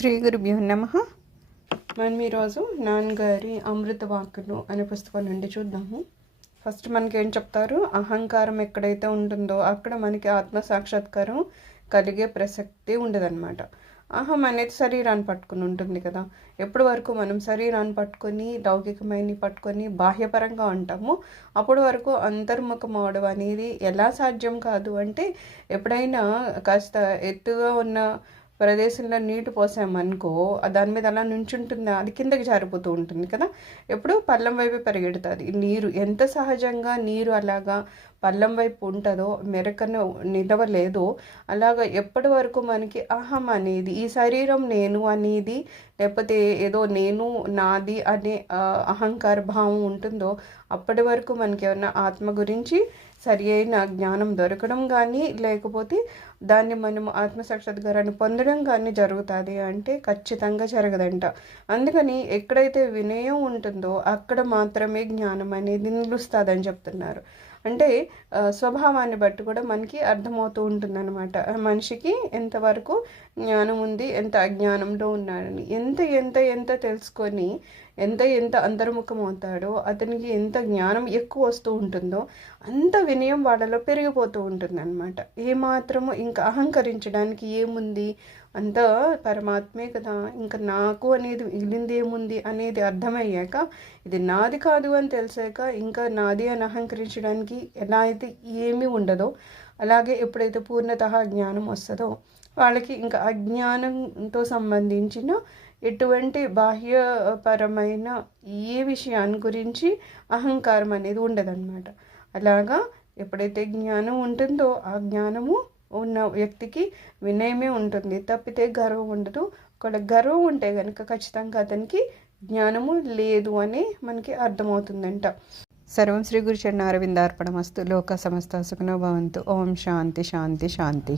శ్రీ గురుభ్యో నమ. మనం ఈరోజు నాన్నగారి అమృత వాక్కులు అనే పుస్తకం నుండి చూద్దాము. ఫస్ట్ మనకి ఏం చెప్తారు? అహంకారం ఎక్కడైతే ఉంటుందో అక్కడ మనకి ఆత్మ సాక్షాత్కారం కలిగే ప్రసక్తి ఉండదన్నమాట. అహం అనేది శరీరాన్ని పట్టుకుని ఉంటుంది కదా. ఎప్పటి వరకు మనం శరీరాన్ని పట్టుకొని లౌకికమైన పట్టుకొని బాహ్యపరంగా ఉంటామో అప్పటి వరకు అంతర్ముఖం అవడం అనేది ఎలా సాధ్యం కాదు అంటే ఎప్పుడైనా కాస్త ఎత్తుగా ఉన్న ప్రదేశంలో నీటి పోసామనుకో దాని మీద అలా నుంచుంటుందా అది కిందకి జారిపోతూ ఉంటుంది కదా. ఎప్పుడు పల్లం వైపు పరిగెడుతుంది. నీరు ఎంత సహజంగా నీరు అలాగా పల్లం వైపు ఉంటుందో మెరకను నిలవలేదో అలాగా ఎప్పటి వరకు మనకి అహం అనేది ఈ శరీరం నేను అనేది లేకపోతే ఏదో నేను నాది అనే అహంకార భావం ఉంటుందో అప్పటి వరకు మనకి ఏమన్నా ఆత్మ గురించి సరి అయిన జ్ఞానం దొరకడం కానీ లేకపోతే దాన్ని మనం ఆత్మసాక్షాత్కారాన్ని పొందడం కానీ జరుగుతుంది అంటే ఖచ్చితంగా జరగదంట. అందుకని ఎక్కడైతే వినయం ఉంటుందో అక్కడ మాత్రమే జ్ఞానం అనేది నిలుస్తుందని చెప్తున్నారు. అంటే స్వభావాన్ని బట్టి కూడా మనకి అర్థమవుతూ ఉంటుందన్నమాట. మనిషికి ఎంతవరకు జ్ఞానం ఉంది ఎంత అజ్ఞానంలో ఉన్నాడని. ఎంత ఎంత ఎంత తెలుసుకొని ఎంత ఎంత అంతర్ముఖం అవుతాడో అతనికి ఎంత జ్ఞానం ఎక్కువ వస్తూ ఉంటుందో అంత వినయం వాళ్ళలో పెరిగిపోతూ ఉంటుందన్నమాట. ఏమాత్రము ఇంకా అహంకరించడానికి ఏముంది? అంతా పరమాత్మే కదా. ఇంకా నాకు అనేది మిగిలింది ఏముంది అనేది అర్థమయ్యాక ఇది నాది కాదు అని తెలిసాక ఇంకా నాది అని అహంకరించడానికి ఎలా అయితే ఏమీ ఉండదో అలాగే ఎప్పుడైతే పూర్ణత జ్ఞానం వస్తుందో వాళ్ళకి ఇంకా అజ్ఞానంతో సంబంధించిన ఎటువంటి బాహ్యపరమైన ఏ విషయాన్ని గురించి అహంకారం అనేది ఉండదన్నమాట. అలాగా ఎప్పుడైతే జ్ఞానం ఉంటుందో ఆ జ్ఞానము ఉన్న వ్యక్తికి వినయమే ఉంటుంది. తప్పితే గర్వం ఉండదు. ఒకవేళ గర్వం ఉంటే కనుక ఖచ్చితంగా అతనికి జ్ఞానము లేదు అని మనకి అర్థమవుతుందంట. సర్వం శ్రీ గురు చరణ అరవిందార్పణమస్తు లోక సమస్త సుఖనో భవంతు. ఓం శాంతి శాంతి శాంతి.